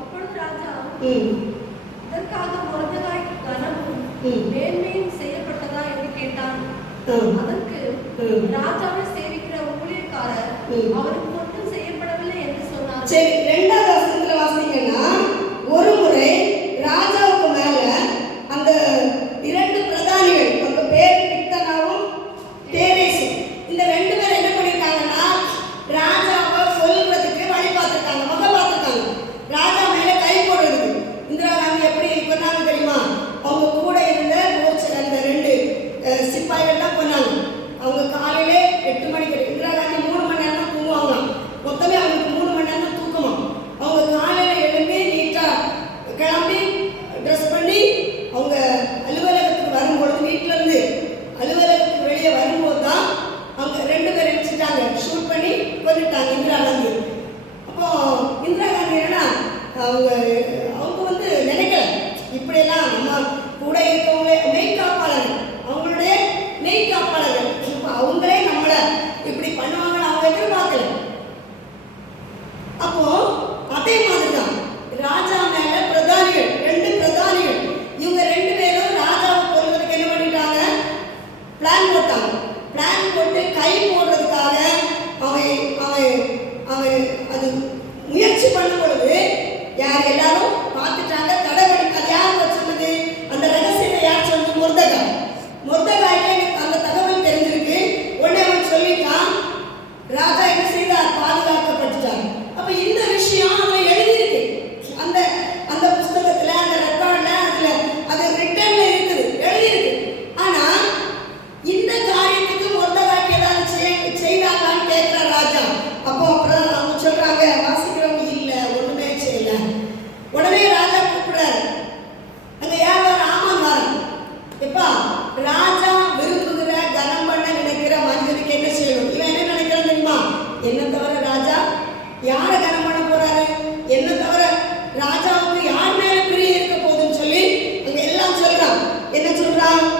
அப்பொழுது ராஜா இதற்காக மொர்தெகாய் கனமும் மேன்மையும் செய்யப்பட்டதா என்று கேட்டான். அதற்கு ராஜாவை சேவிக்கிற ஊழியக்காரர் அவருக்கு மட்டும் செய்யப்படவில்லை என்று சொன்னார். சரி, 2வது வசனத்துல வாசிங்கன்னா, ஒரு முறை ராஜாவுக்கு மேல அந்த 2 பிரதானிகள், அவங்க பேர் பிக்தனாவும் தேரேசும், இந்த 2 பேர் என்ன பண்ணிட்டாங்கன்னா ராஜாவை கொல்றதுக்கு வழி பார்த்துருக்காங்க, முகம் பார்த்துருக்காங்க. ராஜா மேல கை போடுறதுக்கு இந்திரா காந்தி எப்படி கொண்டாங்க தெரியுமா? அவங்க கூட இருந்த அந்த 2 சிப்பாய்கள் தான் கொண்டாங்க. அவங்க காலையிலே 8 மணிக்கு, இந்திரா காந்தி 3 மணி நேரம் தான் தூங்குவாங்களாம். மொத்தமே அவங்களுக்கு 3 மணி நேரம் தான் தூக்கமா. அவங்க காலையில எழுப்பி நீட்டா கிளம்பி ட்ரெஸ் பண்ணி அவங்க அலுவலகத்துக்கு வரும்பொழுது, வீட்டில இருந்து அலுவலகத்துக்கு வெளியே வரும்போது தான் அவங்க 2 பேர் வச்சுட்டாங்க, ஷூட் பண்ணி கொண்டுட்டாங்க இந்திரா காந்தி. அப்போ இந்திரா காந்தி என்னன்னா அவங்க வந்து நினைக்கல இப்படியெல்லாம் நம்ம கூட இருக்கவங்களே மெய் காப்பாளர்கள், அவங்களுடைய மெய் காப்பாளர்கள், இப்போ அவங்களே நம்மளை இப்படி பண்ணுவாங்கன்னு அவங்க எதிர்பார்க்கல. அப்போ அதே மாதிரி தான் ராஜா மேல பிரதானிகள், 2 பிரதானிகள், இவங்க 2 பேரும் ராஜாவை கொல்வதற்கு என்ன பண்ணிட்டாங்க? பிளான் போட்டாங்க. பிளான் போட்டு கை போடுறதுக்காக அவன் அது முயற்சி பண்ணும் பொழுது யார் எல்லாரும் பார்த்துட்டாங்க, தடவடி. அது யார் சொன்னது? அந்த ரகசியத்தை யார் சொன்னது? மொர்தெகாய்க்கு அந்த தகவல் தெரிஞ்சிருக்கு. உடனே அவன் சொல்லிட்டான். ராஜா என்ன செய்தார்? பாதுகாக்கப்பட்டுட்டாங்க. அப்ப இந்த விஷயம் அதுல எழுதியிருக்கு, அந்த அந்த புஸ்தகத்துல, அந்த ரெக்கார்ட்ல, அது ரிட்டன்ல இருக்குது, எழுதியிருக்கு. ஆனா இந்த காரியத்துக்கு மொர்தெகாய்க்கு ஏதாவது செய்தாங்களான்னு கேட்கிற ராஜா. அப்போ அப்புறம் அவங்க சொல்றாங்க, வாசிக்கிறவங்க இல்ல, ஒண்ணுமே செய்யல. உடனே ராஜா கூப்பிடுறாரு. அங்க யார் வர? ஆமான் வர. எப்பா, ராஜா விரும்புகிற கனம் பண்ண நினைக்கிற மனிதனுக்கு என்ன செய்யணும்? இவன் என்ன நினைக்கிறான் தெரியுமா? என்ன தவிர ராஜா யாரை